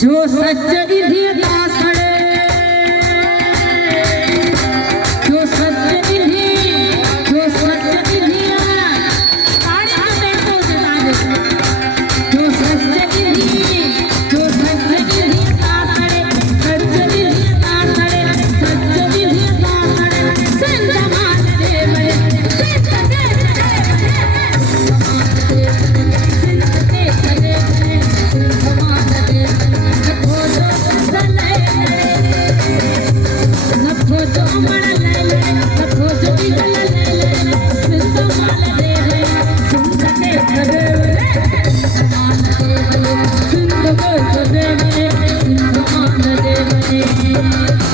जो सच विधि दासड़े जो सच विधि जो सच विधि ताड़ी तो देखो जताने जो सच विधि जो सच विधि दासड़े सच विधि दासड़े सच विधि दासड़े सिंधमान देव सिंध के चले सिंधमान देव Thank you.